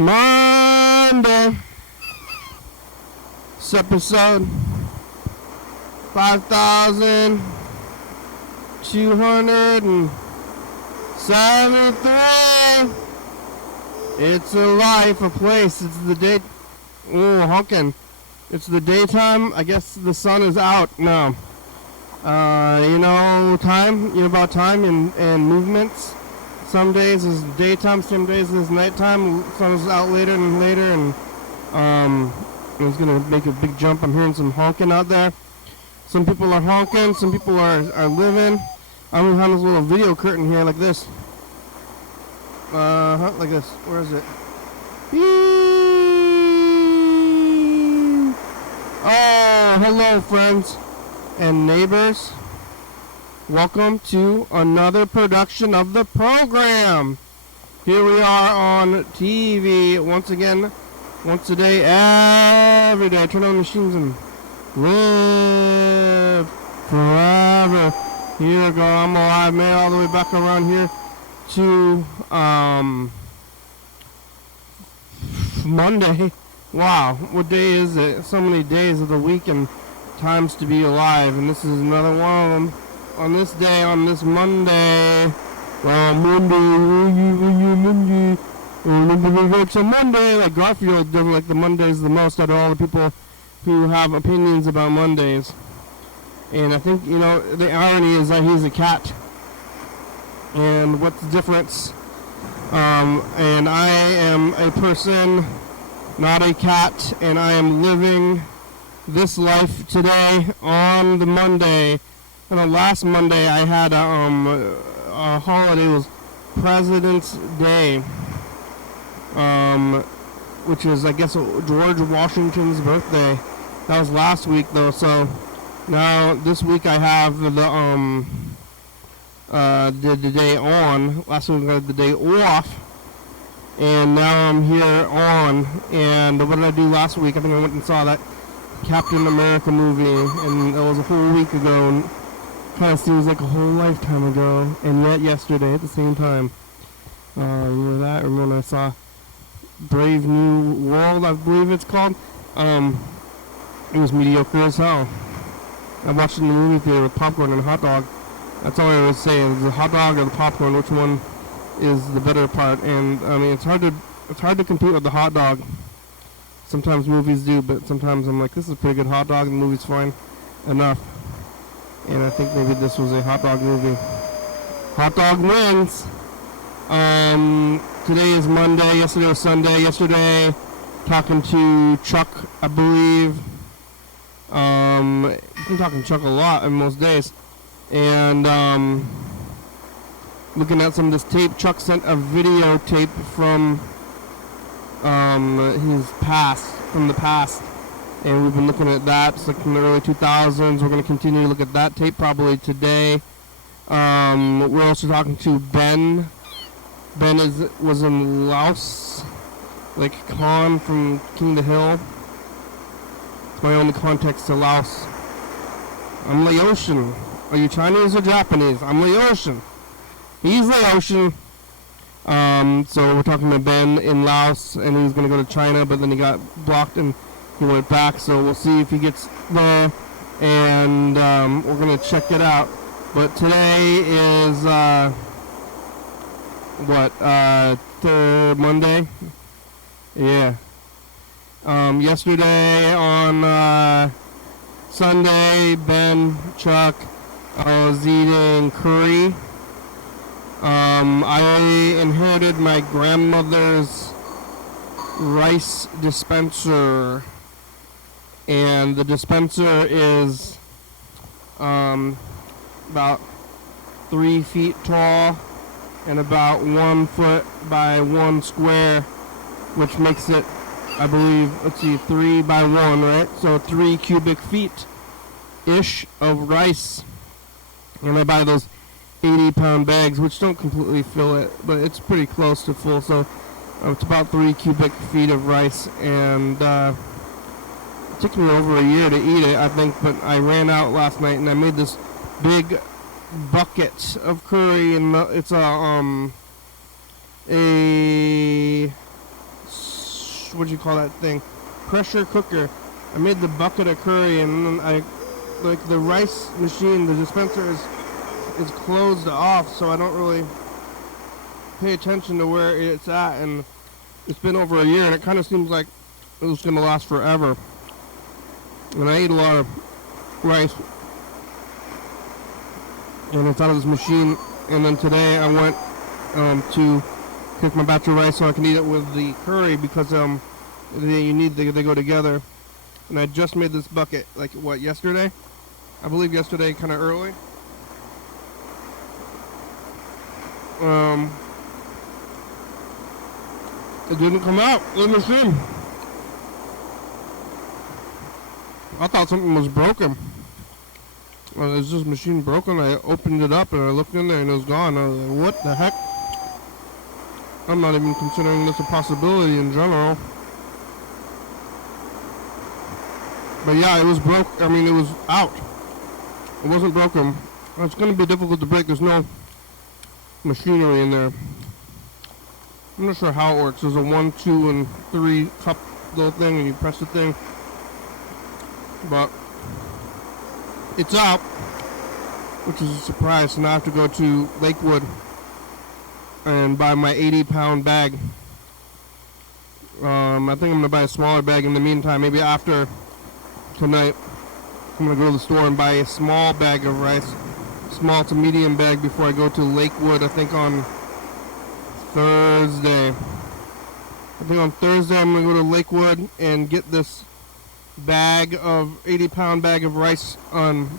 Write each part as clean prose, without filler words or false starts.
Monday. This episode 5273. It's a life, a place. It's the day. Ooh, honking. It's the daytime. I guess the sun is out now. Time. About time and movements. Some days is daytime, some days is nighttime. The sun is out later and later, and it's gonna make a big jump. I'm hearing some honking out there. Some people are honking, some people are living. I'm behind this little video curtain here like this. Like this. Where is it? Oh, hello friends and neighbors. Welcome to another production of the program. Here we are on TV once again, once a day, every day. Turn on the machines and live forever. Here we go. I'm alive, man, all the way back around here to Monday. Wow, what day is it? So many days of the week and times to be alive, and this is another one of them. On this day, on this Monday, Monday, it's a Monday. Like Garfield doesn't like the Mondays the most out of all the people who have opinions about Mondays. And I think, the irony is that he's a cat. And what's the difference? And I am a person, not a cat, and I am living this life today on the Monday. And the last Monday I had a holiday. It was President's Day, which is, I guess, George Washington's birthday. That was last week though, so now this week I have the day on. Last week I had the day off, and now I'm here on. And what did I do last week? I think I went and saw that Captain America movie, and it was a whole week ago. And kind of seems like a whole lifetime ago, and yet yesterday at the same time. Remember that? Remember when I saw Brave New World, I believe it's called? It was mediocre as hell. I watched it in the movie theater with popcorn and a hot dog. That's all I always say, is the hot dog or the popcorn, which one is the better part? And I mean, it's hard to compete with the hot dog. Sometimes movies do, but sometimes I'm like, this is a pretty good hot dog, and the movie's fine enough. And I think maybe this was a hot dog movie. Hot dog wins. Today is Monday. Yesterday was Sunday. Yesterday, talking to Chuck, I believe. I've been talking to Chuck a lot on most days. And looking at some of this tape. Chuck sent a videotape from his past, from the past. And we've been looking at that. It's like from the early 2000s. We're going to continue to look at that tape probably today. We're also talking to Ben. Ben was in Laos, like Khan from King the Hill. It's my only context to Laos. I'm Laotian. Are you Chinese or Japanese? I'm Laotian. He's Laotian. So we're talking to Ben in Laos, and he's going to go to China, but then he got blocked and he went back, so we'll see if he gets there, and we're going to check it out. But today is, Monday? Yeah. Yesterday on Sunday, Ben, Chuck, I was eating curry. I inherited my grandmother's rice dispenser. And the dispenser is about 3 feet tall and about 1 foot by 1 square, which makes it, I believe, 3 by 1, right? So 3 cubic feet-ish of rice. And I buy those 80-pound bags, which don't completely fill it, but it's pretty close to full. So it's about 3 cubic feet of rice, and it took me over a year to eat it, I think, but I ran out last night, and I made this big bucket of curry, and it's a you call that thing? Pressure cooker. I made the bucket of curry, and then like the rice machine, the dispenser is closed off, so I don't really pay attention to where it's at, and it's been over a year, and it kind of seems like it was going to last forever. And I ate a lot of rice, and it's out of this machine. And then today I went to cook my batch of rice so I can eat it with the curry, because they go together. And I just made this bucket, like what, yesterday? I believe yesterday, kind of early. It didn't come out in the machine. I thought something was broken. Is this machine broken? I opened it up and I looked in there and it was gone. I was like, what the heck? I'm not even considering this a possibility in general. But yeah, it was broke. I mean, it was out. It wasn't broken. It's going to be difficult to break. There's no machinery in there. I'm not sure how it works. There's a 1, 2, and 3 cup little thing, and you press the thing. But it's out, which is a surprise. So now I have to go to Lakewood and buy my 80-pound bag. I think I'm going to buy a smaller bag in the meantime. Maybe after tonight, I'm going to go to the store and buy a small bag of rice, small to medium bag, before I go to Lakewood, I think on Thursday. I think on Thursday I'm going to go to Lakewood and get this bag of 80-pound bag of rice on.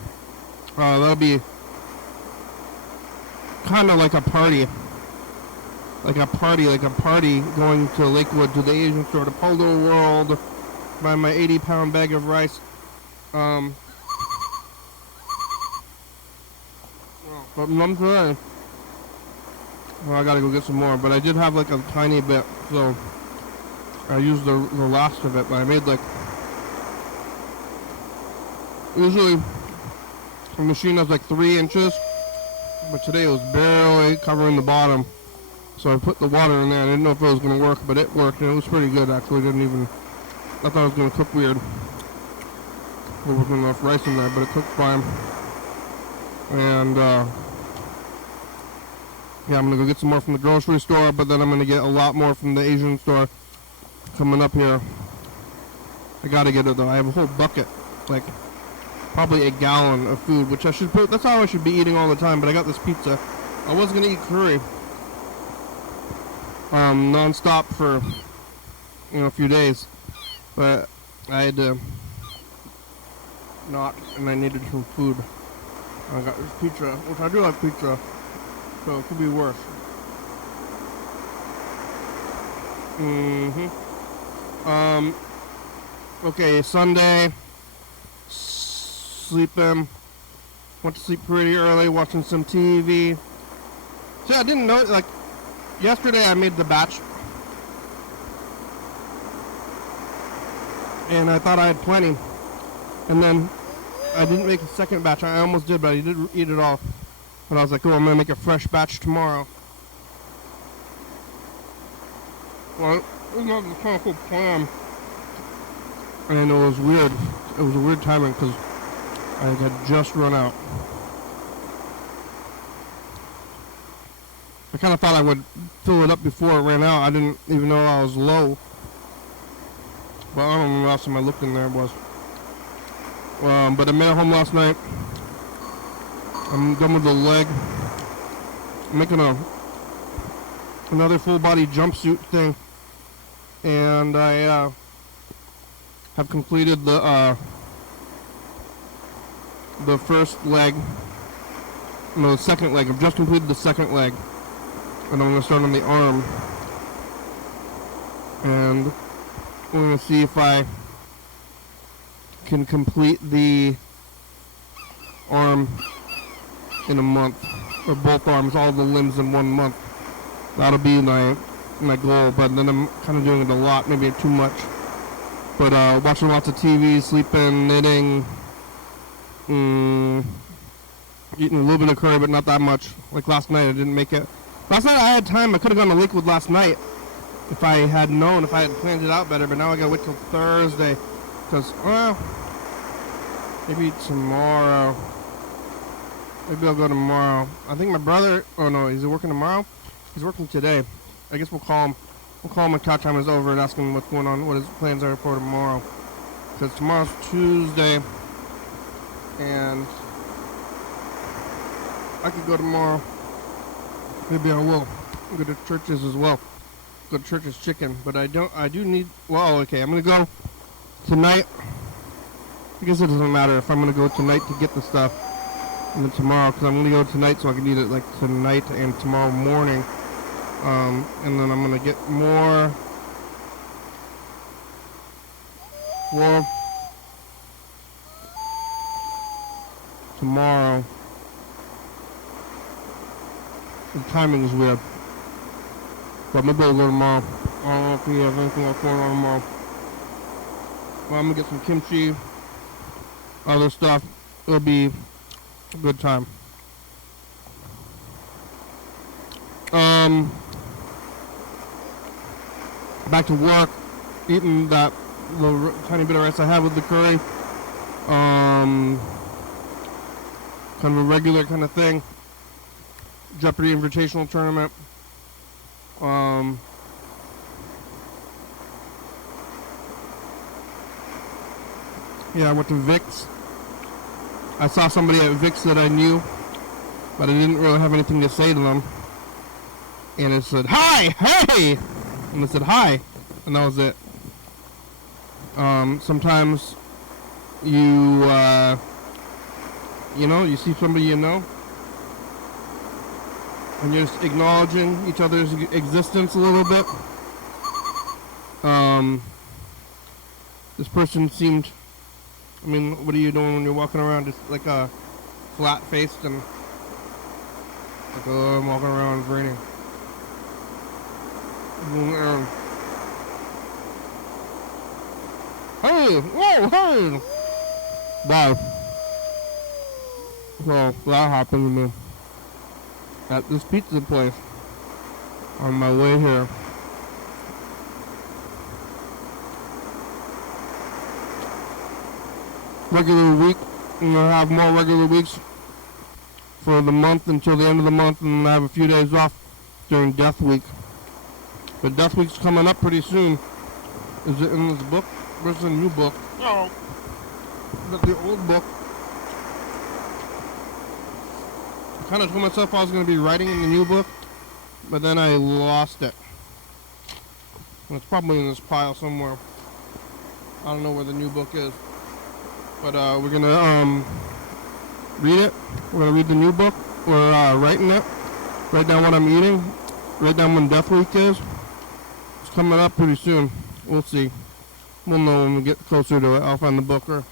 That'll be kind of like a party. Like a party going to Lakewood, to the Asian store, to Polo World, buy my 80-pound bag of rice. But none today. Well, I gotta go get some more, but I did have like a tiny bit, so I used the last of it. But I made like, usually the machine has like 3 inches, but today it was barely covering the bottom. So I put the water in there. I didn't know if it was gonna work, but it worked, and it was pretty good actually. I thought it was gonna cook weird. There wasn't enough rice in there, but it cooked fine. And yeah, I'm gonna go get some more from the grocery store, but then I'm gonna get a lot more from the Asian store coming up here. I gotta get it though. I have a whole bucket, like probably a gallon of food, which I should put. That's how I should be eating all the time. But I got this pizza. I was gonna eat curry non-stop for a few days, but I had to not, and I needed some food. I got this pizza, which I do like pizza, so it could be worse. Okay, Sunday, sleeping. Went to sleep pretty early, watching some TV. So I didn't know, like, yesterday I made the batch, and I thought I had plenty, and then I didn't make a second batch. I almost did, but I did eat it all. But I was like, oh, I'm going to make a fresh batch tomorrow. Well, it was not the kind of cool plan. And it was weird. It was a weird timing because I had just run out. I kind of thought I would fill it up before it ran out. I didn't even know I was low. But I don't know what else I looked in there was. But I made it home last night. I'm done with the leg. I'm making another full body jumpsuit thing. And I have completed the first leg. No, the second leg. I've just completed the second leg. And I'm going to start on the arm. And we're going to see if I can complete the arm in a month, or both arms, all the limbs in 1 month. That'll be my goal, but then I'm kind of doing it a lot, maybe too much. But watching lots of TV, sleeping, knitting, eating a little bit of curry, but not that much. Like last night, I didn't make it. Last night I had time. I could have gone to Lakewood last night, if I had known, if I had planned it out better, but now I gotta wait till Thursday, because, well, maybe tomorrow. Maybe I'll go tomorrow. I think my brother, oh no, is he working tomorrow? He's working today. I guess we'll call him. We'll call him when couch time is over and ask him what's going on, what his plans are for tomorrow. Because tomorrow's Tuesday, and I could go tomorrow. Maybe I will. Go to Church's as well. Go to Church's Chicken, but I do need, well, okay, I'm going to go tonight. I guess it doesn't matter if I'm going to go tonight to get the stuff and then tomorrow, because I'm going to go tonight so I can eat it like tonight and tomorrow morning. And then I'm going to get more tomorrow. The timing is weird. But maybe I'll go tomorrow. I don't know if we have anything else going on tomorrow. Well, I'm going to get some kimchi, other stuff. It'll be a good time. Back to work, eating that little tiny bit of rice I had with the curry. Kind of a regular kind of thing. Jeopardy Invitational Tournament. Yeah, I went to Vic's. I saw somebody at Vic's that I knew, but I didn't really have anything to say to them. And it said, "Hi, hey!" And I said, "Hi," and that was it. Sometimes you you see somebody you know, and you're just acknowledging each other's existence a little bit. This person seemed, I mean, what are you doing when you're walking around just like flat-faced and like, oh, I'm walking around, it's raining. Hey, whoa, hey! Wow. So, that happened to me at this pizza place on my way here. Regular week, and I have more regular weeks for the month until the end of the month, and I have a few days off during Death Week. But Death Week's coming up pretty soon. Is it in this book? Where's the new book? No. But the old book. I kind of told myself I was going to be writing in the new book, but then I lost it. And it's probably in this pile somewhere. I don't know where the new book is. But we're going to read it. We're going to read the new book. We're writing it. Write down what I'm eating. Write down when Death Week is. It's coming up pretty soon. We'll see. We'll know when we get closer to it. I'll find the book. Oh,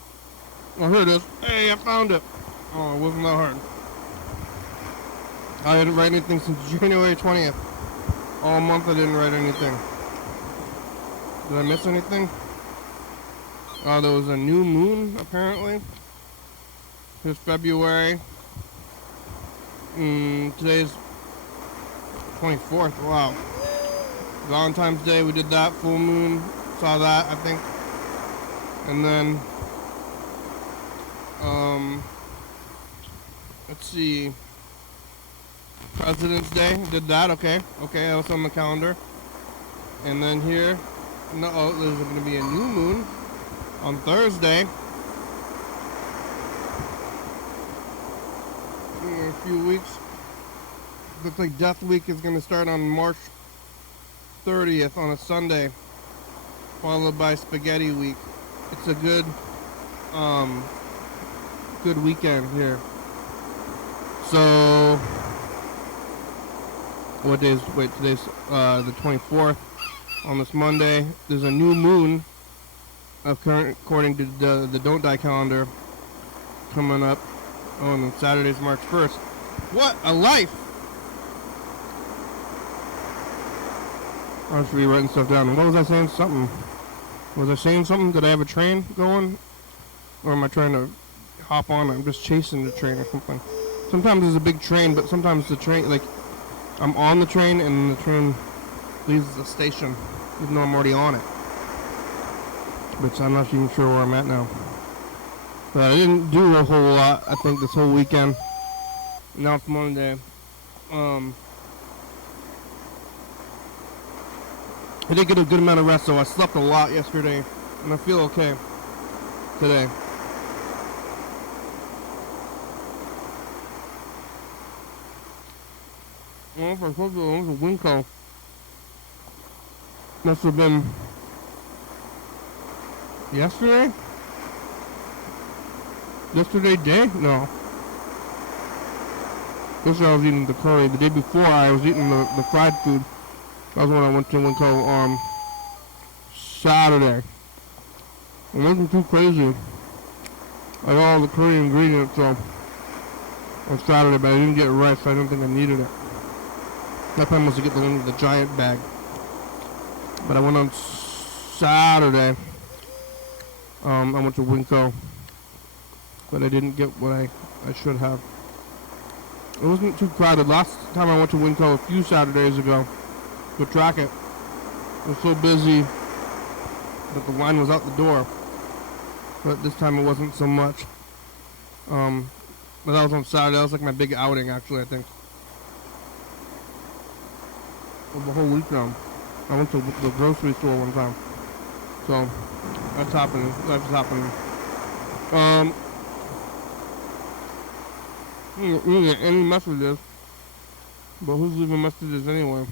here it is. Hey, I found it. Oh, it wasn't that hard. I didn't write anything since January 20th. All month I didn't write anything. Did I miss anything? There was a new moon, apparently. It's February. Today's 24th. Wow. Valentine's Day, we did that. Full moon. Saw that, I think. And then, let's see. President's Day, did that. Okay, that was on the calendar. And then here, there's going to be a new moon on Thursday. In a few weeks. Looks like Death Week is going to start on March 30th on a Sunday, followed by Spaghetti Week. It's a good weekend here. So, what day is, today's the 24th. On this Monday, there's a new moon, according to the Don't Die calendar, coming up. Oh, and then Saturday's March 1st. What a life! I was rewriting stuff down. What was I saying? Something. Was I saying something? Did I have a train going? Or am I trying to hop on? I'm just chasing the train or something. Sometimes there's a big train, but sometimes the train, like, I'm on the train and the train leaves the station, even though I'm already on it. Which I'm not even sure where I'm at now. But I didn't do a whole lot, I think, this whole weekend. Now it's Monday. I did get a good amount of rest, so I slept a lot yesterday, and I feel okay today. Well, if I told you it was a Winco, must have been yesterday? Yesterday day? No. Yesterday I was eating the curry. The day before I was eating the fried food. That was when I went to Winco on Saturday. It wasn't too crazy. I got all the curry ingredients so on Saturday, but I didn't get rice, so I don't think I needed it. My plan was to get the giant bag. But I went on Saturday. I went to Winco, but I didn't get what I should have. It wasn't too crowded. Last time I went to Winco a few Saturdays ago to track it, it was so busy that the line was out the door. But this time it wasn't so much. But that was on Saturday. That was like my big outing, actually, I think. Of the whole week now. I went to the grocery store one time. So, that's happening. That's happening. We didn't get any messages. But who's leaving messages anyway?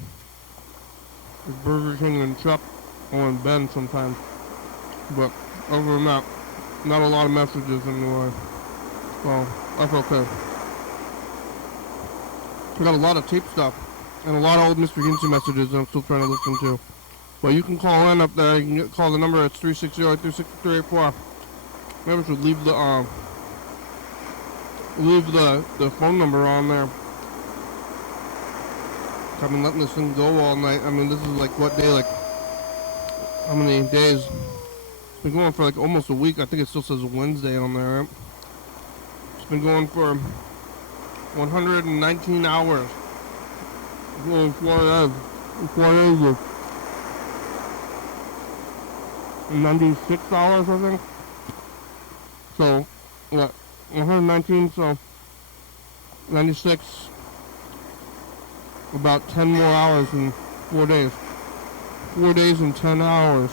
It's Burger King and Chuck or Ben sometimes. But other than that, not a lot of messages anyway. So, that's okay. We got a lot of tape stuff. And a lot of old Mr. Ginsu messages that I'm still trying to listen to. But you can call in up there. You can call the number. It's 360-363-84. Maybe I should leave the phone number on there. I've been letting this thing go all night. I mean, this is like what day? Like how many days? It's been going for like almost a week. I think it still says Wednesday on there. Right? It's been going for 119 hours. Well, $96, I think. So, what? 119, so 96. About 10 more hours in 4 days. 4 days and 10 hours.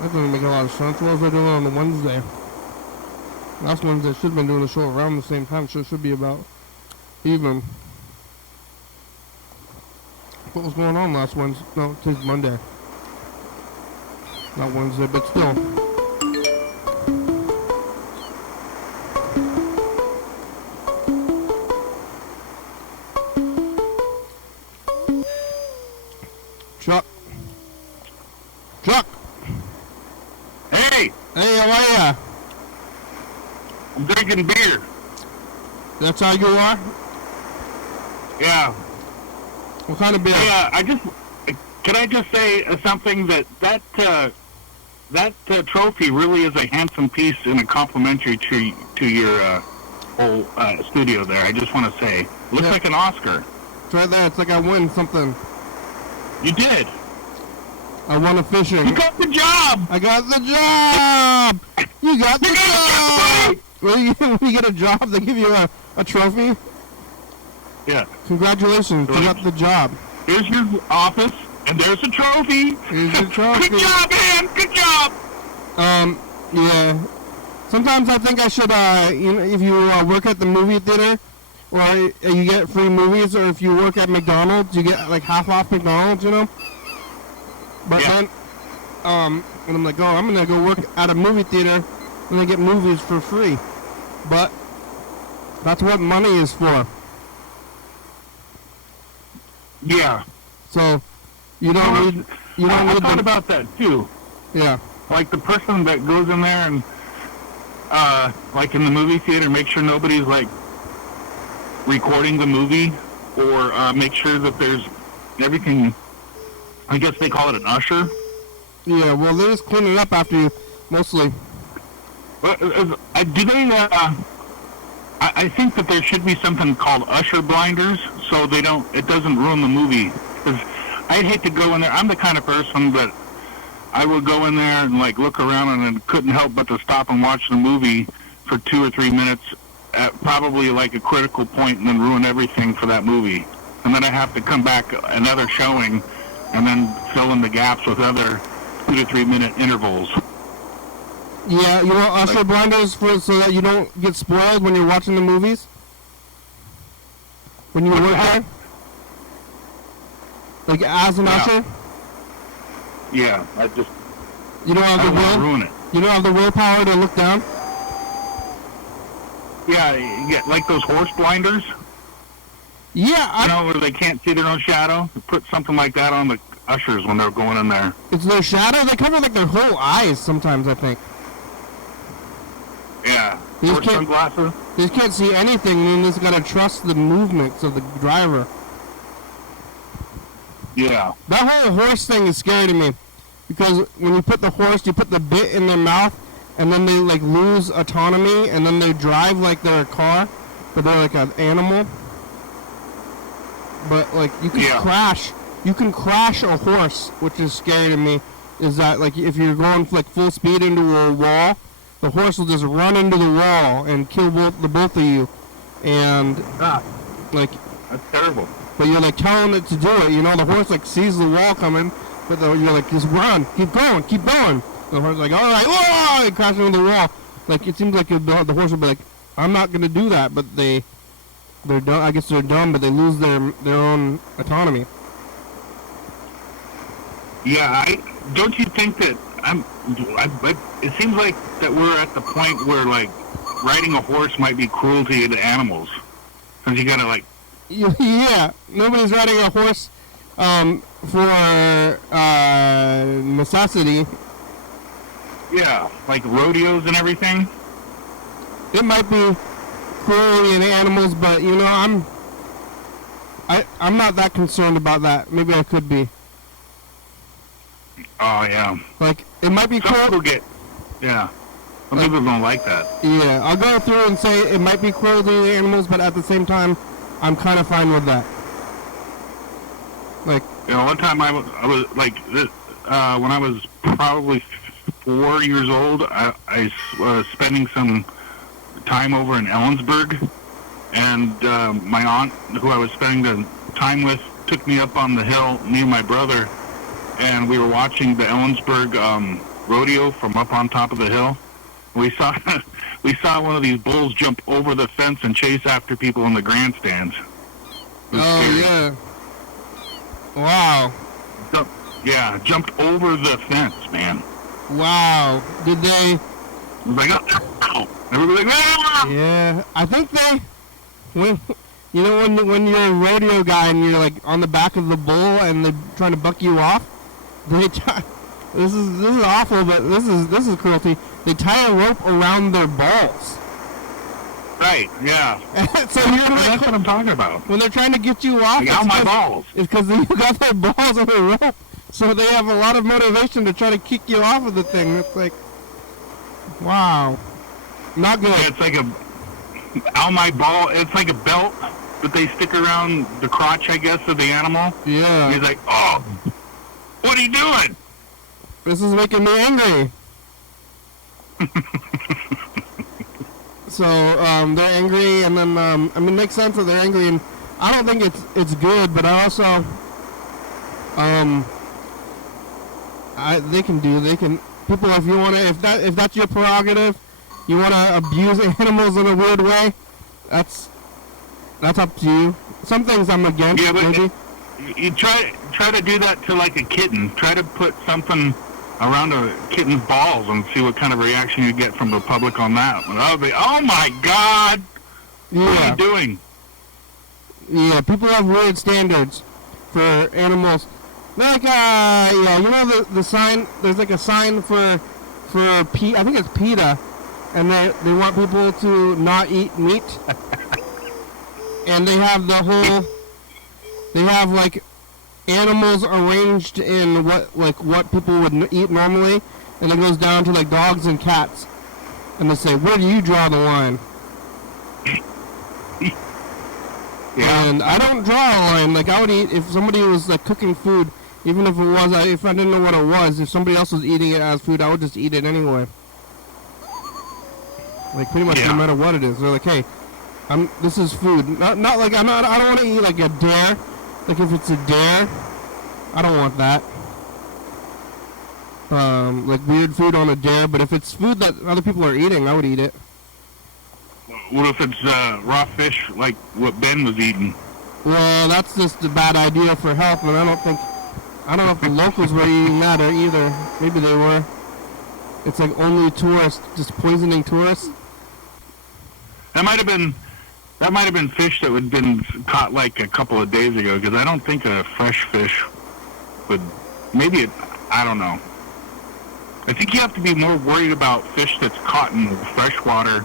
That doesn't make a lot of sense. What was I doing on the Wednesday? Last Wednesday I should have been doing the show around the same time, so it should be about even. What was going on last Wednesday? No, today's Monday. Not Wednesday, but still. Chuck. Hey! Hey, how are ya? I'm drinking beer. That's how you are? Yeah. What kind of beer? Hey, can I just say something that trophy really is a handsome piece and a complimentary to your whole studio there. I just want to say, looks like an Oscar. It's right there. It's like I win something. You did. I won a fishing. You got the job. I got the job. You got the job. When you get a job, they give you a trophy. Yeah. Congratulations, you got the job. Here's your office, and there's a trophy. Here's your trophy. Good job, man. Good job. Yeah. Sometimes I think I should, if you work at the movie theater, or you get free movies, or if you work at McDonald's, you get like half off McDonald's, you know? But then, and I'm like, oh, I'm gonna go work at a movie theater, and I get movies for free. But that's what money is for. Yeah. So you don't need. I thought about that too. Yeah. Like the person that goes in there and, like in the movie theater, make sure nobody's like recording the movie, or make sure that there's everything. I guess they call it an usher. Yeah. Well, they just clean it up after you, mostly. Do they? I think that there should be something called usher blinders, so it doesn't ruin the movie. Because I'd hate to go in there. I'm the kind of person that I would go in there and like look around and then couldn't help but to stop and watch the movie for 2 or 3 minutes at probably like a critical point and then ruin everything for that movie. And then I have to come back another showing and then fill in the gaps with other 2 to 3 minute intervals. Yeah, you know, usher blinders so that you don't get spoiled when you're watching the movies? When you work there? Like as an usher? Yeah, I just... You don't have I the don't want to will? ruin it. You don't have the willpower to look down? Yeah, you get like those horse blinders. Yeah, You know, where they can't see their own shadow. Put something like that on the ushers when they're going in there. it's their shadow. They cover like their whole eyes sometimes, I think. Yeah. You Horse can't- sunglasses. They just can't see anything, and you just gotta trust the movements of the driver. Yeah. That whole horse thing is scary to me. Because when you put the horse, you put the bit in their mouth, and then they like lose autonomy, and then they drive like they're a car, but they're like an animal. But like you can crash a horse, which is scary to me. Is that like if you're going like full speed into a wall, the horse will just run into the wall and kill both of you, and like That's terrible. but you're like telling it to do it. You know, the horse like sees the wall coming, but you're like, just run, keep going, keep going. The horse is like, all right, whoa, and crashing into the wall. Like it seems like the horse would be like, I'm not gonna do that, but they're dumb. I guess they're dumb, but they lose their own autonomy. Yeah, don't you think that it seems like that we're at the point where like riding a horse might be cruelty to animals, because you gotta like. Yeah, nobody's riding a horse for necessity. Yeah, like rodeos and everything. It might be cruelty in animals, but you know, I'm not that concerned about that. Maybe I could be. Oh yeah. Like it might be Some cruel. people some people don't like that. Yeah, I'll go through and say it might be cruelty to animals, but at the same time, I'm kind of fine with that. Like, You know, one time I was like this, when I was probably 4 years old, I was spending some time over in Ellensburg, and my aunt, who I was spending the time with, took me up on the hill, me and my brother, and we were watching the Ellensburg rodeo from up on top of the hill. We saw one of these bulls jump over the fence and chase after people in the grandstands. It was scary. yeah. Wow. Jumped over the fence, man. Wow. Did they? It was like, oh! Everybody was like, ah! Yeah. I think when you're a rodeo guy and you're like on the back of the bull and they're trying to buck you off, this is awful, but this is cruelty. They tie a rope around their balls. Right, yeah. So you're like, That's what I'm talking about. when they're trying to get you off, Like, out my balls. it's because you got their balls on the rope, so they have a lot of motivation to try to kick you off of the thing. It's like, wow, not good. It's like out my ball. It's like a belt that they stick around the crotch, I guess, of the animal. Yeah. He's like, oh, what are you doing? This is making me angry. So they're angry, and then I mean, it makes sense that they're angry, and I don't think it's good, but I also they can people, if you want to, if that's your prerogative, you want to abuse animals in a weird way, that's up to you. Some things I'm against, Yeah, but maybe. you try to do that to like a kitten. Try to put something around a kitten's balls and see what kind of reaction you get from the public on that. Oh my God! What are you doing? Yeah, people have weird standards for animals. Like, yeah, you know the sign. There's like a sign for I think it's PETA, and they want people to not eat meat. And they have they have like animals arranged in what people would eat normally, and it goes down to like dogs and cats, and they say, where do you draw the line? Yeah. And I don't draw a line. Like, I would eat, if somebody was, like, cooking food, even if it was, if I didn't know what it was, if somebody else was eating it as food, I would just eat it anyway. Like, pretty much no matter what it is. They're like, hey, this is food. Not like, I don't want to eat, like, a dare. Like, if it's a dare, I don't want that. Like, weird food on a dare, but if it's food that other people are eating, I would eat it. What if it's raw fish like what Ben was eating? Well, that's just a bad idea for health, and I don't know if the locals were eating that either. Maybe they were. It's like only tourists, just poisoning tourists. That might have been fish that had been caught like a couple of days ago, because I don't think a fresh fish would. Maybe it. I don't know. I think you have to be more worried about fish that's caught in freshwater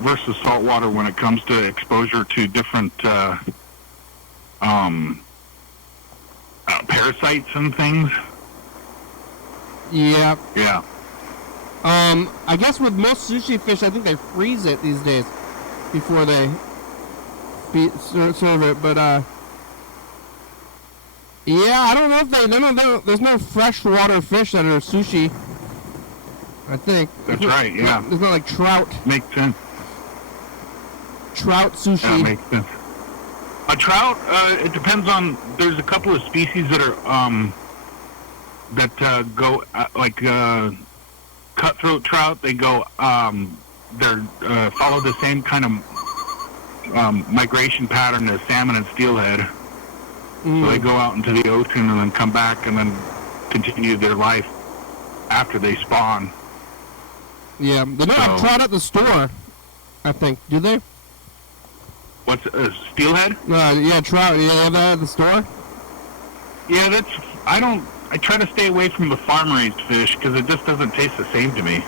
versus saltwater when it comes to exposure to different parasites and things. Yeah. Yeah. I guess with most sushi fish, I think they freeze it these days before they serve it. But yeah, I don't know if there's no freshwater fish that are sushi. I think. That's right, yeah. There's not like trout. Makes sense. Trout sushi. Yeah, makes sense. A trout, it depends on, there's a couple of species that are, go, like, cutthroat trout, they go, they're, follow the same kind of, migration pattern as salmon and steelhead. So they go out into the ocean and then come back and then continue their life after they spawn. Yeah, they don't have trout at the store, I think. Do they? What's steelhead? Yeah, trout. Yeah, they have that at the store? Yeah, I try to stay away from the farm-raised fish because it just doesn't taste the same to me.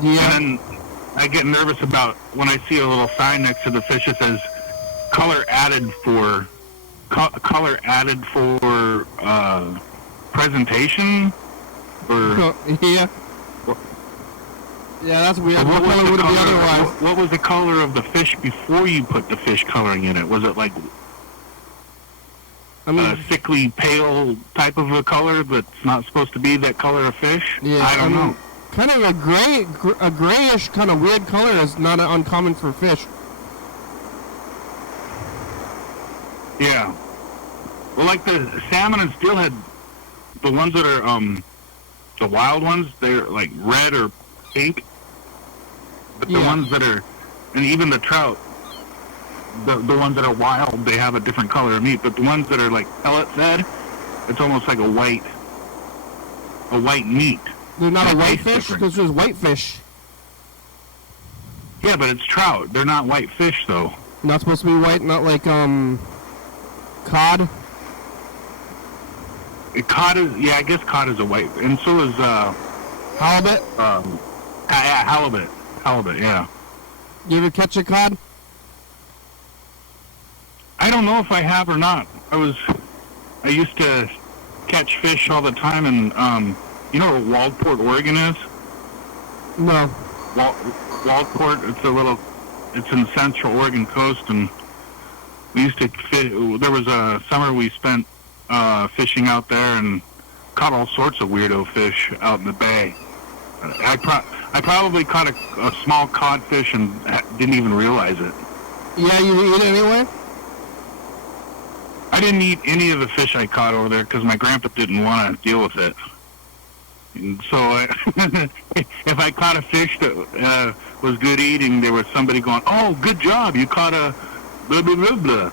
Yeah. And then I get nervous about when I see a little sign next to the fish that says color added for presentation or yeah. Yeah, that's weird. What color would it be otherwise? What was the color of the fish before you put the fish coloring in it? Was it like a sickly pale type of a color that's not supposed to be that color of fish? Yeah, I don't know. Kind of a grayish kind of weird color is not uncommon for fish. Yeah. Well, like the salmon and steelhead, the ones that are the wild ones, they're like red or pink. But the ones that are, and even the trout, the ones that are wild, they have a different color of meat. But the ones that are like pellet fed, it's almost like a white meat. They're not a white fish because there's white fish. Yeah, but it's trout. They're not white fish though. Not supposed to be white. Not like cod. Cod is, yeah, I guess cod is a white, and so is halibut. Yeah, halibut, yeah. You ever catch a cod? I don't know if I have or not. I used to catch fish all the time, and you know where Waldport, Oregon is? No. Waldport, it's in the central Oregon coast, and we used to fish. There was a summer we spent fishing out there and caught all sorts of weirdo fish out in the bay. I probably caught a small codfish and didn't even realize it. Yeah, you eat it anyway? I didn't eat any of the fish I caught over there because my grandpa didn't want to deal with it. And so if I caught a fish that was good eating, there was somebody going, "Oh, good job, you caught a blah, blah, blah, blah."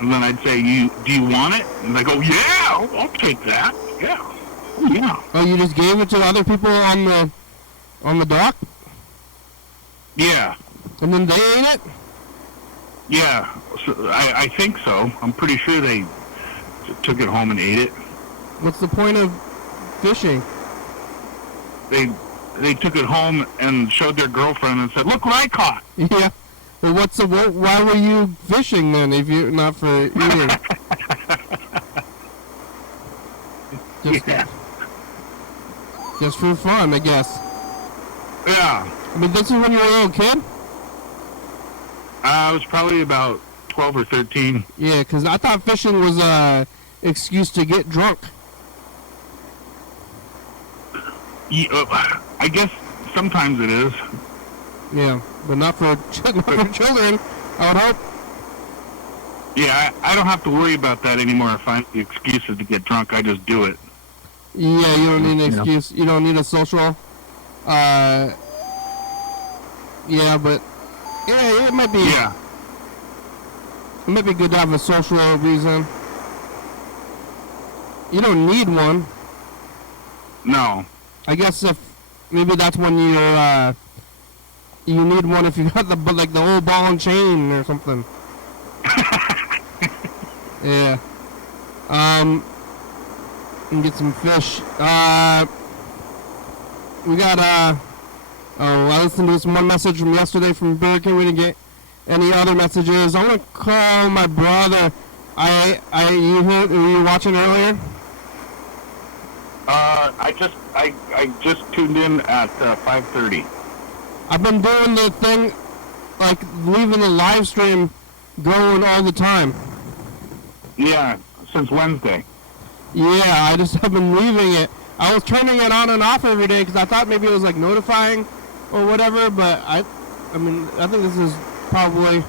And then I'd say, do you want it? And they go, "Yeah, I'll take that. Yeah. Oh, yeah." Oh, you just gave it to other people on the dock? Yeah. And then they ate it? Yeah. So I think so. I'm pretty sure they took it home and ate it. What's the point of fishing? They took it home and showed their girlfriend and said, "Look what I caught." Yeah. Well, why were you fishing then if you not for eating? Just for fun, I guess. Yeah. I mean, this is when you were a little kid? I was probably about 12 or 13. Yeah, because I thought fishing was a excuse to get drunk. Yeah, I guess sometimes it is. Yeah, but not for children, I would hope. Yeah, I don't have to worry about that anymore. If I find the excuses to get drunk, I just do it. Yeah, you don't need an excuse. You don't need a social. Yeah, but yeah, it might be. Yeah. It might be good to have a social reason. You don't need one. No. I guess if maybe that's when you need one if you got the old ball and chain or something. Yeah. And get some fish. We got I listened to this one message from yesterday from Burger. We didn't get any other messages. I'm gonna call my brother. Were you watching earlier? I just tuned in at 5:30. I've been doing the thing, like leaving the live stream going all the time. Yeah, since Wednesday. Yeah, I just have been leaving it. I was turning it on and off every day because I thought maybe it was like notifying or whatever, but I think this is probably,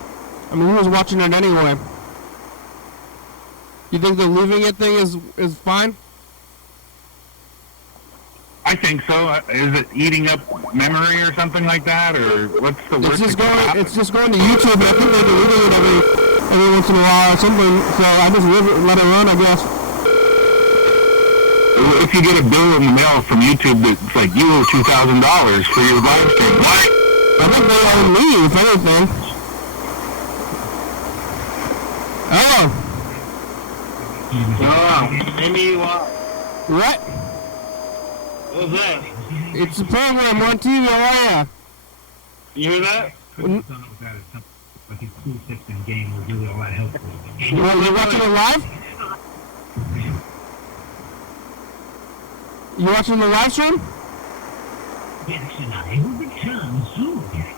who was watching it anyway? You think the leaving it thing is fine? I think so. Is it eating up memory or something like that, or what's the worst? It's just going to YouTube. I think they're deleting it every once in a while or something. So I just let it run, I guess. If you get a bill in the mail from YouTube that's like you owe $2,000 for your live stream, what? I think they owe me, if anything. Hello. Amy, What? What's that? It's a program on TV. How are ya? You hear that? Like his cool tips in game was really all that helpful. You watching it live? You watching the live stream?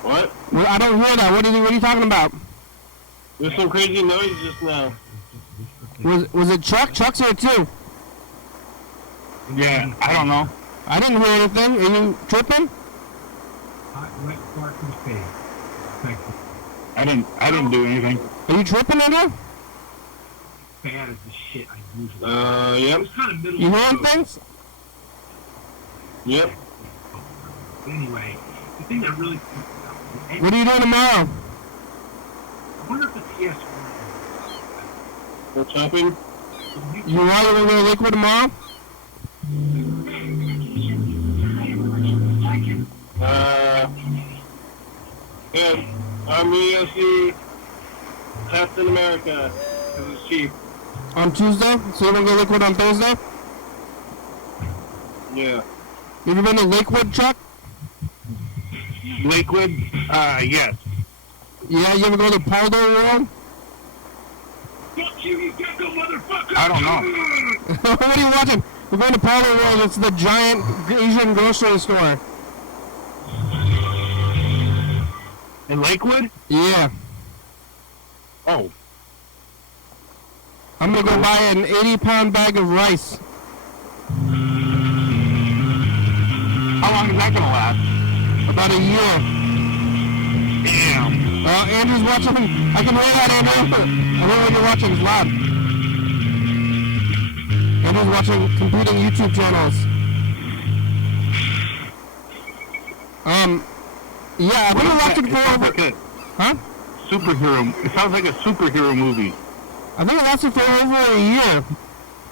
What? Well, I don't hear that. What are you talking about? There's some crazy noise just now. Was it Chuck? Chuck's here too. Yeah, I don't know. I didn't hear anything. Are you tripping? I didn't do anything. Are you tripping, Andrew? Bad as the shit I usually. Yep. It was kind of middle You of hearing the road. things? Yep. Anyway, the thing that really. What are you doing tomorrow? I wonder if the PS1. What's happening? You want to go to Lakewood tomorrow? Yeah. I'm gonna see Captain America because it's cheap. On Tuesday? So you want to go to Lakewood on Thursday? Yeah. Have you been to Lakewood, Chuck? Lakewood? Yes. Yeah, you ever go to Paldo World? Fuck you gecko motherfucker! I don't know. What are you watching? We're going to Paldo World. It's the giant Asian grocery store. In Lakewood? Yeah. Oh. I'm going to go buy an 80-pound bag of rice. How long is that gonna last? About a year. Damn. Andrew's watching. I can hear that, Andrew. I know what you're watching. It's loud. Andrew's watching competing YouTube channels. Yeah, I've been watching for over... Huh? Superhero. It sounds like a superhero movie. I think it lasted for over a year.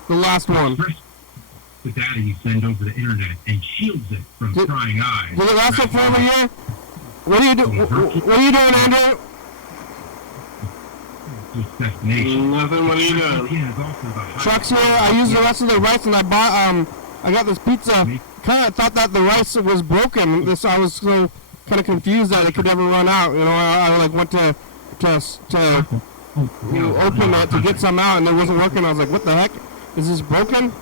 The last one. The data you send over the internet and shields it from prying eyes. Did it last for over a year? What are you doing? What are you doing, Andrew? Destination. Nothing. What are you doing? Truck's here. I used the rest of the rice, and I got this pizza. Kind of thought that the rice was broken. I was so kind of confused that it could never run out. You know, I like went to open it to get some out, and it wasn't working. I was like, what the heck? Is this broken?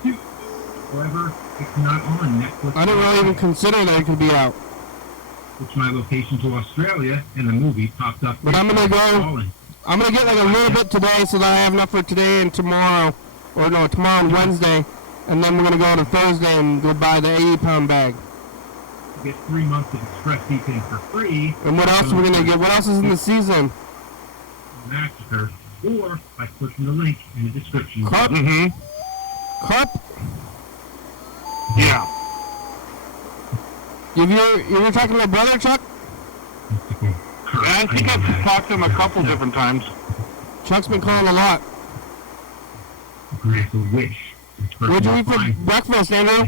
However, it's not on Netflix. I didn't really even consider that it could be out. switched my location to Australia, and the movie popped up. But I'm gonna go. Calling. I'm gonna get like a little bit today so that I have enough for today and tomorrow, or no, tomorrow and Wednesday, and then we're gonna go to Thursday and go buy the 80-pound bag. Get 3 months of Express VPN for free. And what else are we gonna get? What else is in the season? Massacre, or by clicking the link in the description. Carp? Carp? Yeah. You ever talking to my brother, Chuck? I think I've talked to him a couple different times. Chuck's been calling a lot. Grant a wish. What'd you eat for breakfast, Andrew?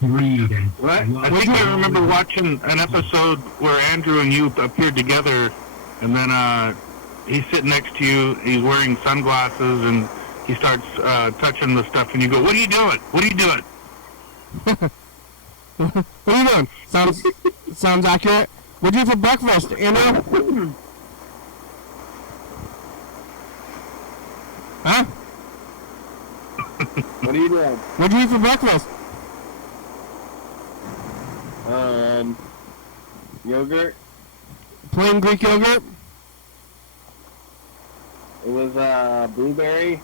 Breathe and What? I think I remember watching an episode where Andrew and you appeared together, and then he's sitting next to you, he's wearing sunglasses, and he starts touching the stuff, and you go, "What are you doing? What are you doing?" What are you doing? Sounds accurate. What'd you eat for breakfast, Andrew? Huh? What are you doing? What'd you eat for breakfast? Yogurt. Plain Greek yogurt? It was blueberry.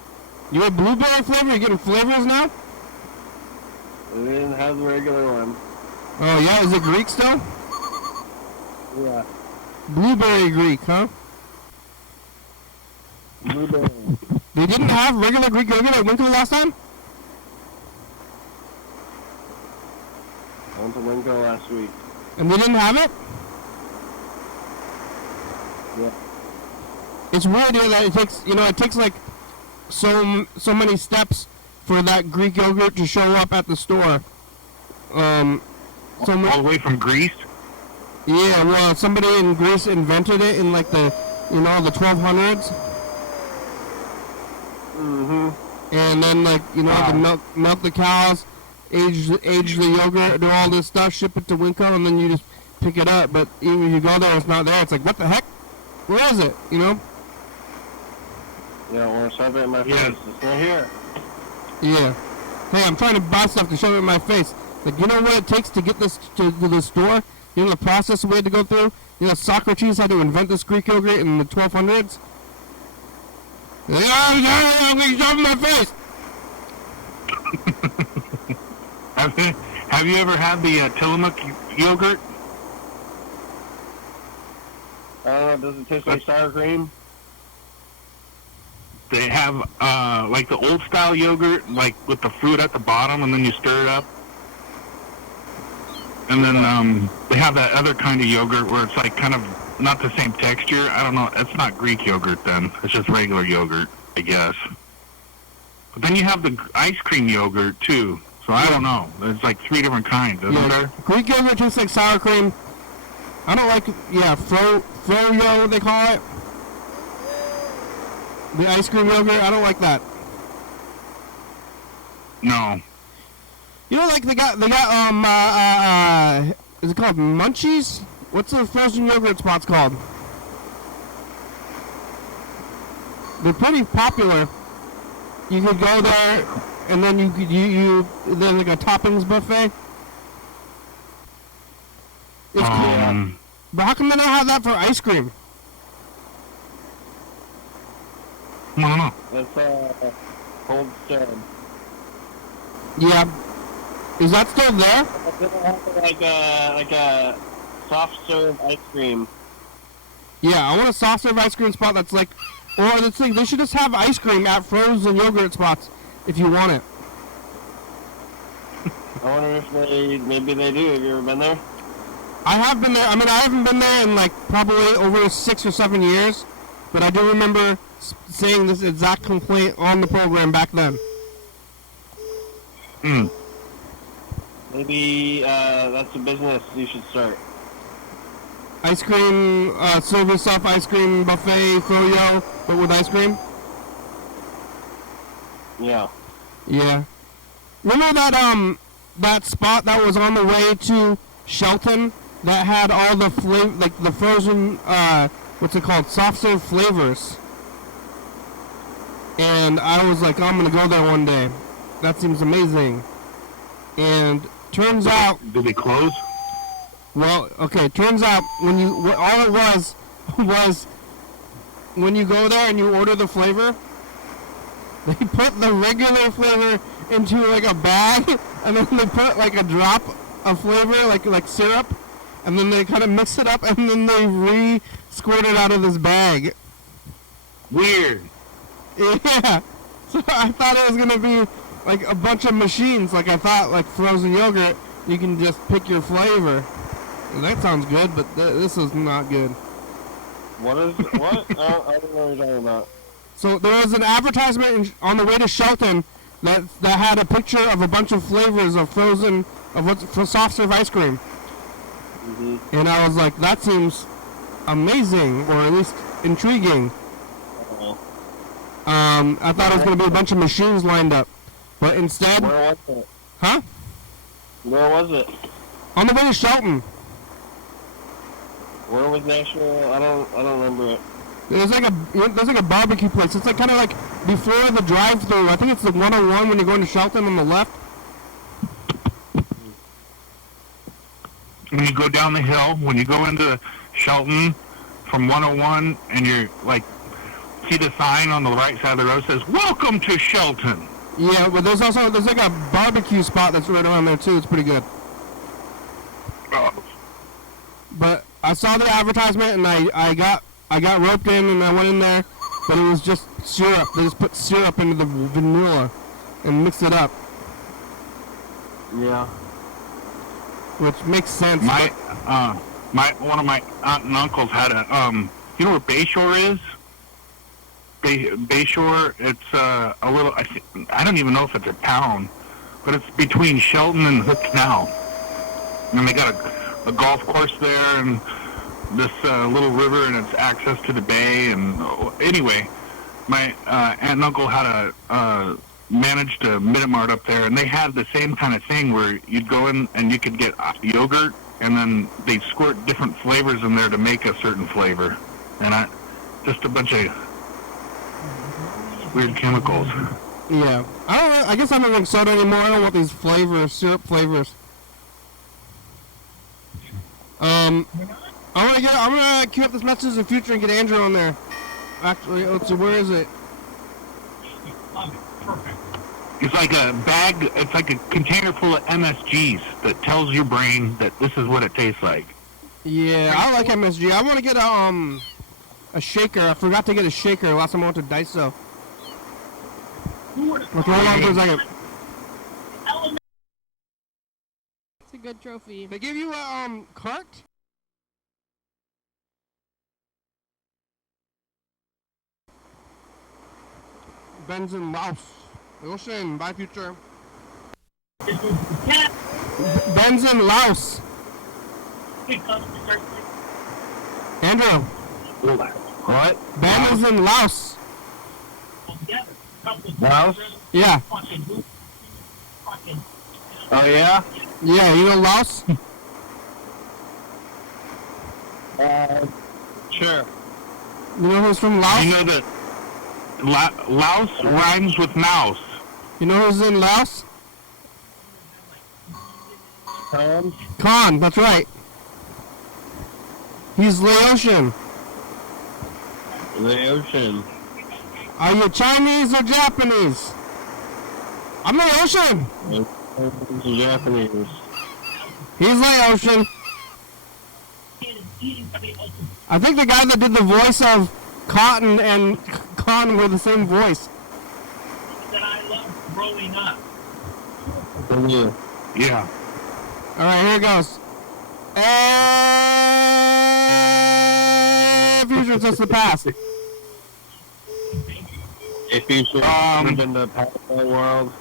You had blueberry flavor? You're getting flavors now? It didn't have the regular one. Oh yeah, is it Greek still? Yeah. Blueberry Greek, huh? Blueberry. They didn't have regular Greek yogurt at Winkle last time? I went to Winco last week. And they didn't have it? Yeah. It's weird here that it takes like so many steps for that Greek yogurt to show up at the store. All the way from Greece? Yeah, well, somebody in Greece invented it in like the 1200s. Mm-hmm. And then the milk the cows, age the yogurt, do all this stuff, ship it to Winco, and then you just pick it up. But even if you go there, it's not there. It's like, what the heck? Where is it? You know? Yeah, I want to shove it in my face. It's not here. Yeah. Hey, I'm trying to buy stuff to shove it in my face. Like, you know what it takes to get this to the store? You know the process we had to go through? You know, Socrates had to invent this Greek yogurt in the 1200s? Like, I'm going to shove it in my face! Have you ever had the Tillamook yogurt? I don't know, does it taste like sour cream? They have like the old style yogurt, like with the fruit at the bottom, and then you stir it up. And then they have that other kind of yogurt where it's like kind of not the same texture. I don't know. It's not Greek yogurt then. It's just regular yogurt, I guess. But then you have the ice cream yogurt too. So I don't know. There's like 3 different kinds, isn't there? Greek yogurt tastes like sour cream. I don't like, froyo, they call it. The ice cream yogurt, I don't like that. No. You know, like they got is it called Munchies? What's the frozen yogurt spots called? They're pretty popular. You could go there, and then there's like a toppings buffet. It's cool. But how come they don't have that for ice cream? I don't know. That's Cold Stone. Yeah. Is that still there? They don't have like a soft serve ice cream. Yeah, I want a soft serve ice cream spot that's like, or the thing, they should just have ice cream at frozen yogurt spots if you want it. I wonder if maybe they do. Have you ever been there? I have been there. I mean, I haven't been there in like probably over 6 or 7 years, but I do remember saying this exact complaint on the program back then. Maybe that's a business you should start. Ice cream, serve yourself ice cream buffet, froyo, but with ice cream? Yeah. Yeah. Remember that spot that was on the way to Shelton that had all the the frozen, what's it called, soft serve flavors? And I was like, I'm gonna go there one day. That seems amazing. And turns out, Did they close? Well, okay, turns out all it was when you go there and you order the flavor, they put the regular flavor into like a bag, and then they put like a drop of flavor, like syrup, and then they kind of mix it up, and then they re-squirt it out of this bag. Weird. Yeah. So I thought it was gonna be like a bunch of machines. Like I thought, like frozen yogurt, you can just pick your flavor. And that sounds good, but this is not good. What? I don't know what you're talking about. So there was an advertisement on the way to Shelton that had a picture of a bunch of flavors of frozen for soft serve ice cream. Mm-hmm. And I was like, that seems amazing, or at least intriguing. I thought it was going to be a bunch of machines lined up, but instead, Where was it? huh? Where was it? On the way to Shelton. Where was the actual? I don't remember it. There's like a barbecue place. It's like kind of like before the drive-thru. I think it's the 101 when you're going to Shelton on the left. When you go down the hill, when you go into Shelton from 101, and you're like, see the sign on the right side of the road says, "Welcome to Shelton." Yeah, but there's like a barbecue spot that's right around there too. It's pretty good. Oh. But I saw the advertisement and I got roped in and I went in there, but it was just syrup. They just put syrup into the vanilla and mixed it up, Yeah. which makes sense. One of my aunt and uncles had a you know where Bayshore is? Bayshore, it's a little, I don't even know if it's a town, but it's between Shelton and Hood Canal. And they got a golf course there and this little river, and it's access to the bay. And anyway, my aunt and uncle had managed a Minimart up there, and they had the same kind of thing where you'd go in and you could get yogurt, and then they'd squirt different flavors in there to make a certain flavor. And just a bunch of weird chemicals. Yeah, I guess I don't drink soda anymore. I don't want these syrup flavors. I'm gonna queue up this message in the future and get Andrew on there. Actually, let's see, where is it? It's like a bag. It's like a container full of MSGs that tells your brain that this is what it tastes like. Yeah, I like MSG. I want to get a shaker. I forgot to get a shaker last time I went to Daiso. Okay, hold on for a second. It's a good trophy. They give you a cart? Ben's in Laos. Ocean, bye future. Ben's in Laos. Andrew. What? Ben is in Laos. Laos? Yeah. Oh yeah. Yeah, you know Laos? Sure. You know who's from Laos? You know that Laos rhymes with mouse. You know who's in Laos? Tom? Khan, that's right. He's Laotian. The ocean. Are you Chinese or Japanese? I'm Laotian. Japanese. He's Laotian. I think the guy that did the voice of Cotton and Khan were the same voice. That I love growing up. Yeah. Alright, here it goes. Future just the past. A future in the past world.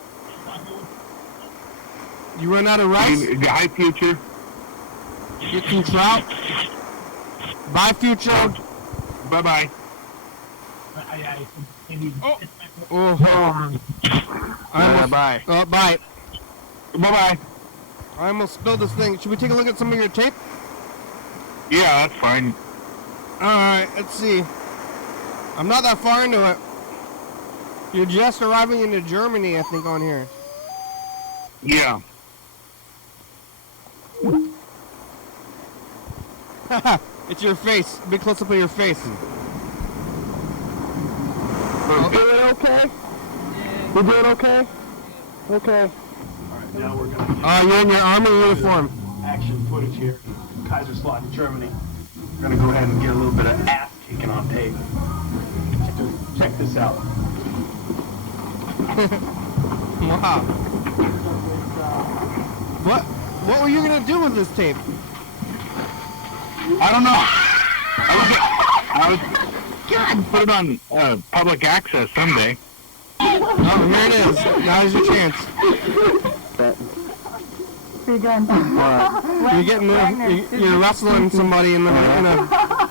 You run out of rice? Hi, future. Get some trout. Bye, future. Bye-bye. Oh. Bye. Oh, bye. Bye-bye. I almost spilled this thing. Should we take a look at some of your tape? Yeah, that's fine. Alright, let's see. I'm not that far into it. You're just arriving into Germany, I think, on here. Yeah. It's your face. Big close up of your face. We're doing okay? Yeah. We're doing okay? Okay. Alright, now we're gonna You're in your army uniform. action footage here. Kaiserslautern, Germany. We're gonna go ahead and get a little bit of ass kicking on tape. Check this out. Wow. What were you gonna do with this tape? I don't know. I was put it on public access someday. Oh, here it is. Now's your chance. Pretty good. You're wrestling somebody in a.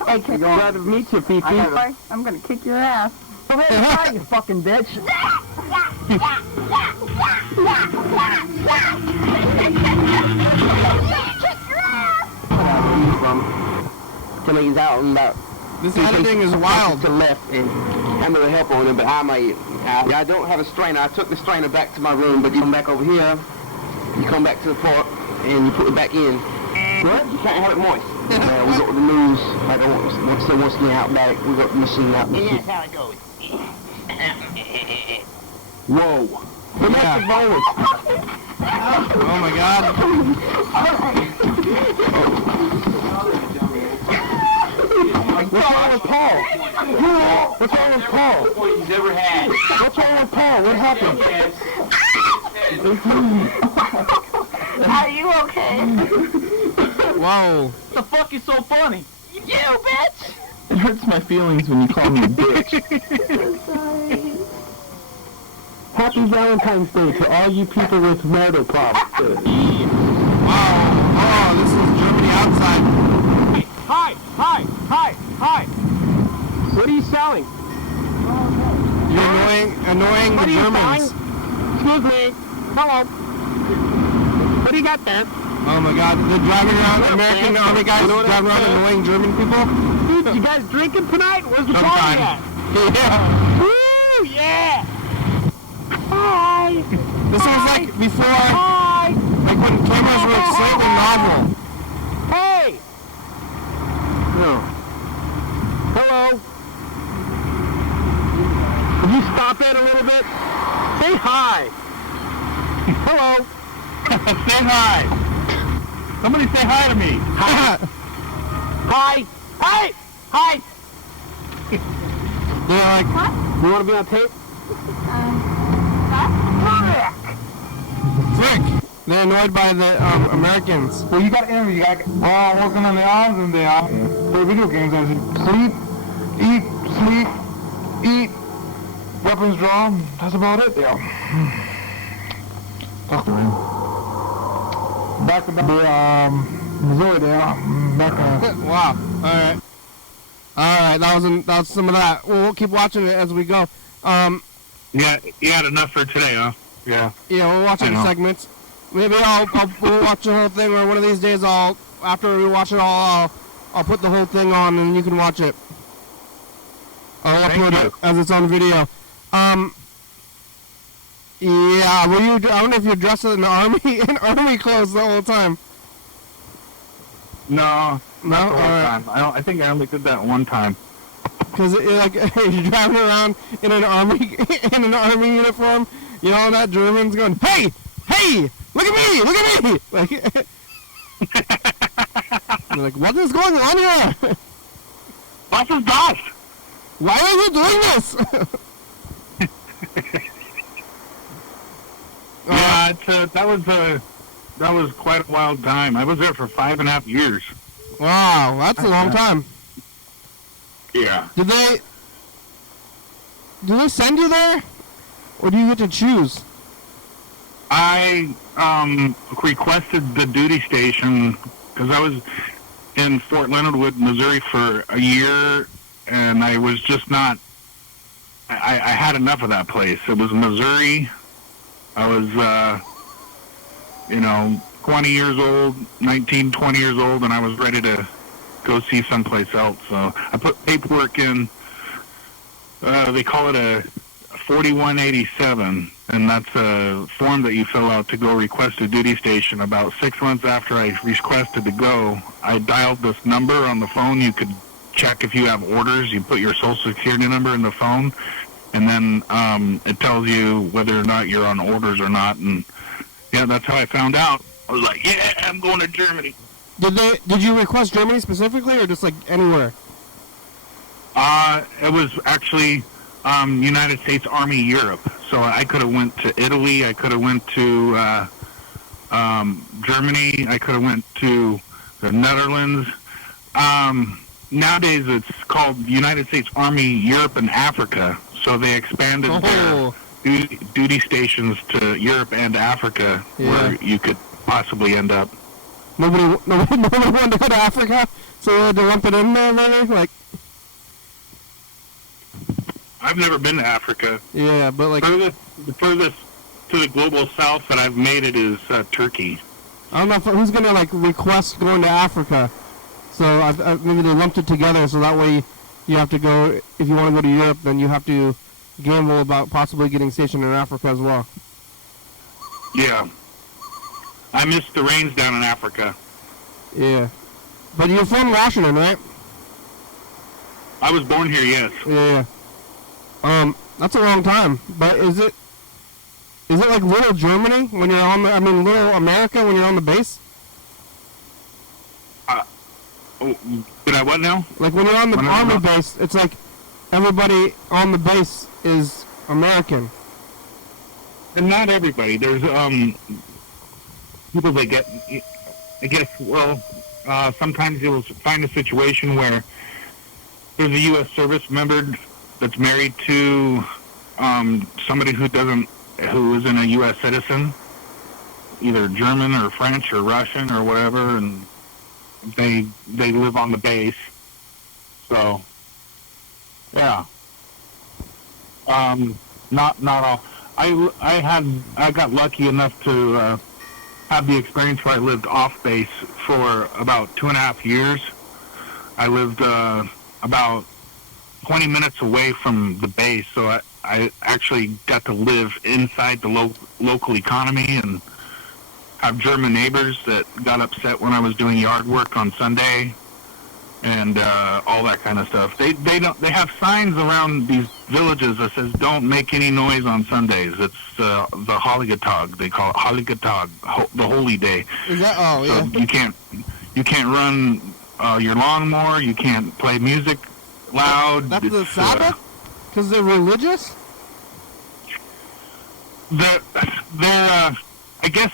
Hey, kid, glad to meet you, Pee-Pee. I'm gonna kick your ass. Come here, fight, you fucking bitch. He's out and about. This editing is wild. To the left, and I'm gonna help on him, but I don't have a strainer. I took the strainer back to my room, but you come back over here, you come back to the port, and you put it back in. What? You can't have it moist. We got the news, like I want to get out back. We got the machine out. And that's how it goes. Whoa. Yeah. Oh my God. What's wrong with Paul? What's wrong with Paul? He's ever had. What's wrong with Paul? What happened? Are you okay? Whoa. What the fuck is so funny? You bitch! It hurts my feelings when you call me a bitch. Sorry. Happy Valentine's Day to all you people with marital problems. Wow. Oh, this is Germany outside. Hi! What are you selling? You're annoying the Germans. Excuse me. Hello. What do you got there? Oh my God. They're driving around, American Army guys driving around annoying German people. Dude, you guys drinking tonight? Where's the party Sometime. at? Yeah. Woo! Yeah! Hi! This was like before, Hi! like when cameras were slightly novel. Hey! No. Hello? Would you stop it a little bit? Say hi! Hello? Say hi. Somebody say hi to me. Hi! Hi! Hi! They're like, You want to be on tape? frick. They're annoyed by the Americans. Well, you got to interview. You got working on the arms and the play video games. I said, sleep, eat, weapons drawn. That's about it. Yeah. Talk to him. Back to Missouri there. Back Wow. All right. That was some of that. We'll keep watching it as we go. Yeah, you had enough for today, huh? Yeah. Yeah, we'll watch it in segments. Maybe we'll watch the whole thing, or one of these days after we watch it all, I'll put the whole thing on and you can watch it. I'll upload it as it's on video. Yeah, I wonder if you're dressed in army clothes the whole time. No, No? not the whole Alright. time. I think I only did that one time. Because you're driving around in an army uniform, you know, that German's going, hey, look at me, like, you're like, what is going on here? Boss is boss. Why are you doing this? Yeah, that was quite a wild time. I was there for 5.5 years. Wow, that's a long time. Yeah. Do they send you there, or do you get to choose? I requested the duty station because I was in Fort Leonard Wood, Missouri for a year, and I was just not. I had enough of that place. It was Missouri. I was, 20 years old, 19, 20 years old, and I was ready to go see someplace else. So I put paperwork in. They call it a 4187. And that's a form that you fill out to go request a duty station. About 6 months after I requested to go, I dialed this number on the phone. You could check if you have orders. You put your social security number in the phone, and then it tells you whether or not you're on orders or not. And yeah, that's how I found out. I was like, yeah, I'm going to Germany. Did you request Germany specifically, or just like anywhere? It was actually United States Army Europe. So I could have went to Italy. I could have went to Germany. I could have went to the Netherlands. Nowadays, it's called United States Army Europe and Africa. So they expanded their duty stations to Europe and Africa, where you could possibly end up. Nobody wanted to go to Africa, so they had to lump it in there, maybe? Like, I've never been to Africa. Yeah, but like the furthest to the global south that I've made it is Turkey. I don't know who's gonna like request going to Africa. So maybe they lumped it together, so that way you have to go. If you want to go to Europe, then you have to gamble about possibly getting stationed in Africa as well. Yeah, I missed the rains down in Africa. Yeah, but you're from Washington, right? I was born here, yes. Yeah. That's a long time. But is it like little Germany when you're on the, little America when you're on the base? Did I what now? Like when you're on the army base, it's like everybody on the base is American. And not everybody. There's people that get, I guess, sometimes you'll find a situation where there's a U.S. service member that's married to somebody who isn't a U.S. citizen, either German or French or Russian or whatever, and they live on the base. So, yeah. Not all. I got lucky enough to have the experience where I lived off base for about 2.5 years. I lived about 20 minutes away from the base, so I actually got to live inside the local economy and have German neighbors that got upset when I was doing yard work on Sunday and all that kind of stuff. They have signs around these villages that says don't make any noise on Sundays. It's the Heiligtag. They call it Heiligtag, the holy day. Is that so you can't run your lawnmower. You can't play music loud. That's the Sabbath? Because they're religious? They're I guess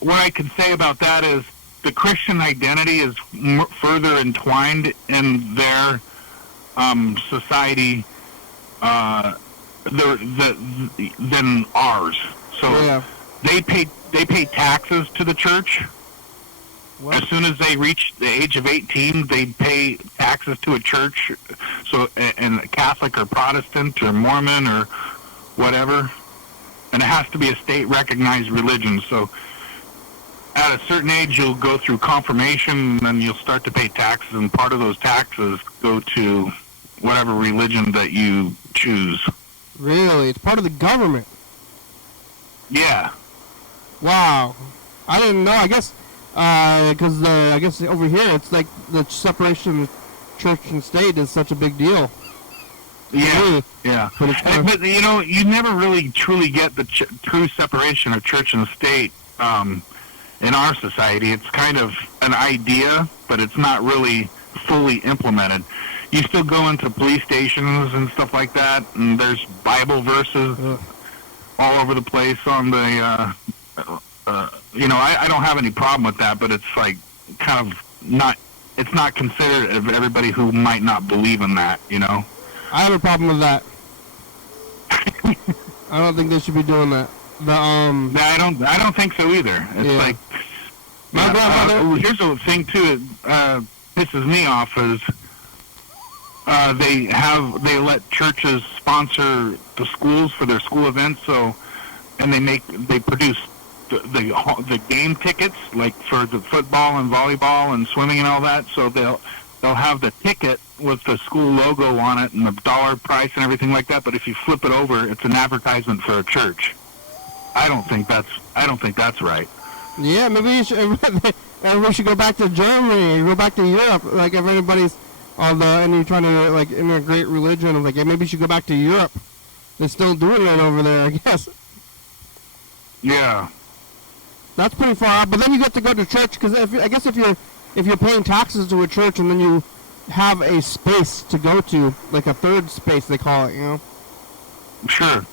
what I can say about that is the Christian identity is further entwined in their society than ours. So they pay taxes to the church. What? As soon as they reach the age of 18, they pay taxes to a church, so and Catholic or Protestant or Mormon or whatever, and it has to be a state-recognized religion. So at a certain age, you'll go through confirmation, and then you'll start to pay taxes, and part of those taxes go to whatever religion that you choose. Really? It's part of the government? Yeah. Wow. I didn't know. I guess... because I guess over here it's like the separation of church and state is such a big deal. Yeah, yeah. But you know, you never really truly get the true separation of church and state in our society. It's kind of an idea, but it's not really fully implemented. You still go into police stations and stuff like that, and there's Bible verses all over the place on the... you know, I don't have any problem with that, but it's like kind of not, it's not considered of everybody who might not believe in that, you know? I have a problem with that. I don't think they should be doing that. I don't think so either. It's like, my grandmother... here's the thing, too, that pisses me off is they let churches sponsor the schools for their school events, so, and they produce the game tickets, like for the football and volleyball and swimming and all that, so they'll have the ticket with the school logo on it and the dollar price and everything like that. But if you flip it over, it's an advertisement for a church. I don't think that's right. Yeah, maybe you should. Everybody should go back to Germany, go back to Europe. Like if anybody's and you're trying to like integrate religion, like maybe you should go back to Europe. They're still doing it over there, I guess. Yeah. That's pretty far out, but then you get to go to church because I guess if you're paying taxes to a church and then you have a space to go to, like a third space they call it, you know. Sure.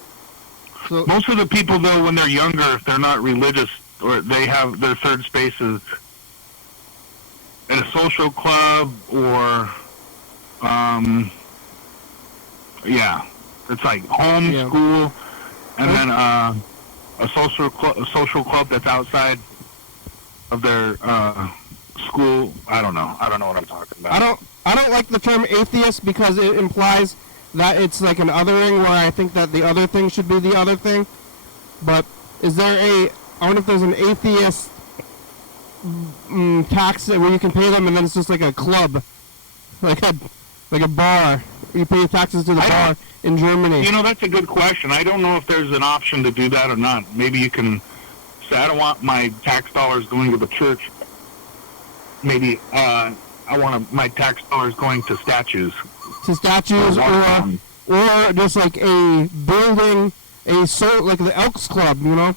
So, most of the people though, when they're younger, if they're not religious, or they have their third spaces in a social club or, it's like home, school, and then a social club that's outside of their school. I don't know what I'm talking about. I don't like the term atheist because it implies that it's like an othering where I think that the other thing should be the other thing. But is there I wonder if there's an atheist tax where you can pay them and then it's just like a club, like a bar. You pay taxes to the bar in Germany. You know, that's a good question. I don't know if there's an option to do that or not. Maybe you can say, I don't want my tax dollars going to the church. Maybe I want my tax dollars going to statues. To statues or just like a building, like the Elks Club, you know?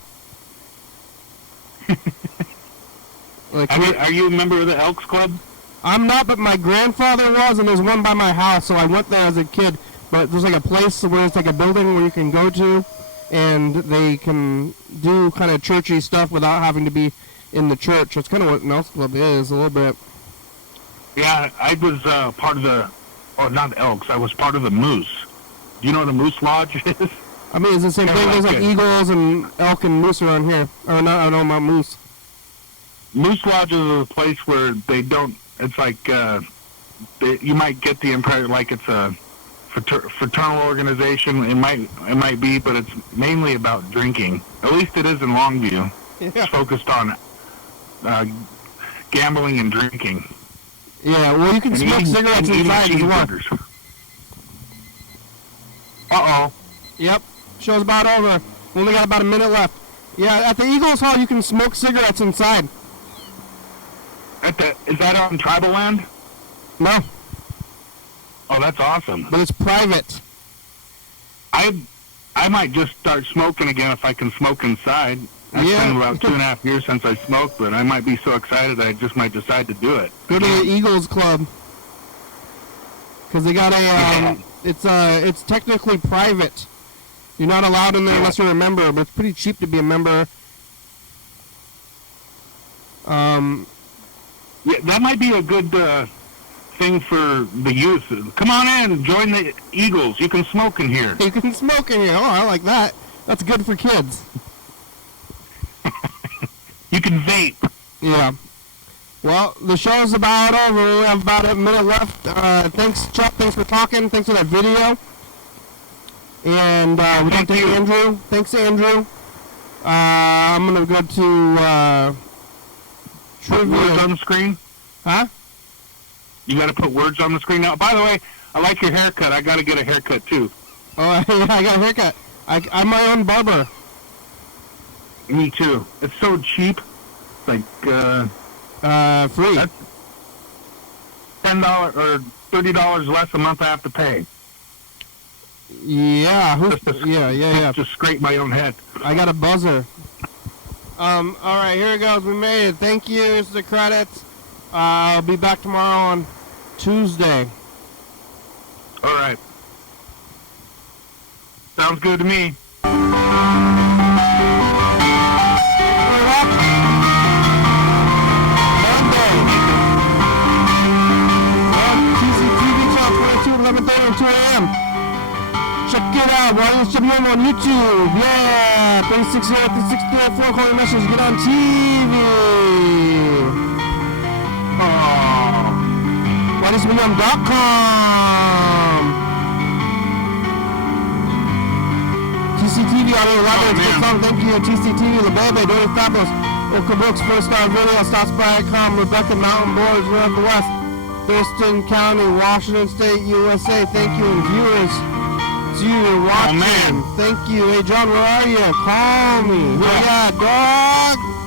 Like, are you a member of the Elks Club? I'm not, but my grandfather was, and there's one by my house, so I went there as a kid. But there's like a place where it's like a building where you can go to, and they can do kind of churchy stuff without having to be in the church. That's kind of what an Elks Club is, a little bit. Yeah, I was part of not Elks, I was part of the Moose. Do you know what a Moose Lodge is? I mean, it's the same thing. There's like eagles and elk and moose around here. Or not, I don't know about moose. Moose Lodge is a place where they don't, it's like, you might get the impression like it's a fraternal organization. It might be, but it's mainly about drinking. At least it is in Longview. Yeah. It's focused on gambling and drinking. Yeah, well, you can smoke cigarettes inside as well. Uh-oh. Yep, show's about over. We only got about a minute left. Yeah, at the Eagles Hall, you can smoke cigarettes inside. Is that on tribal land? No. Oh, that's awesome. But it's private. I might just start smoking again if I can smoke inside. It's been about 2.5 years since I smoked, but I might be so excited I just might decide to do it. Go to the Eagles Club. Because they got it's technically private. You're not allowed in there unless you're a member, but it's pretty cheap to be a member. Yeah, that might be a good thing for the youth. Come on in, join the Eagles. You can smoke in here. You can smoke in here. Oh, I like that. That's good for kids. You can vape. Yeah. Well, the show's about over. We have about a minute left. Thanks, Chuck. Thanks for talking. Thanks for that video. And we talked to Andrew. Thanks, Andrew. I'm going to go to trivia. Words on the screen? Huh? You got to put words on the screen now. By the way, I like your haircut. I got to get a haircut, too. Oh, yeah, I got a haircut. I'm my own barber. Me, too. It's so cheap. It's like, free. That's $10 or $30 less a month I have to pay. Yeah. Yeah. Just scrape my own head. I got a buzzer. All right, here it goes. We made it. Thank you. Here's the credits. I'll be back tomorrow on Tuesday. All right. Sounds good to me. Check it out, YDHWM on YouTube. Yeah, 360-364 calling message. Get on TV. YDHWM.com. TCTV on the library. Thank you, TCTV, the baby, Dory Fabulous, Oka Brooks, First Star Video, Stop by.com, Rebecca Mountain Boys, Northwest. Thurston County, Washington State, USA. Thank you, and viewers, it's you watching. man. Thank you. Hey, John, where are you? Call me. Yeah, dog.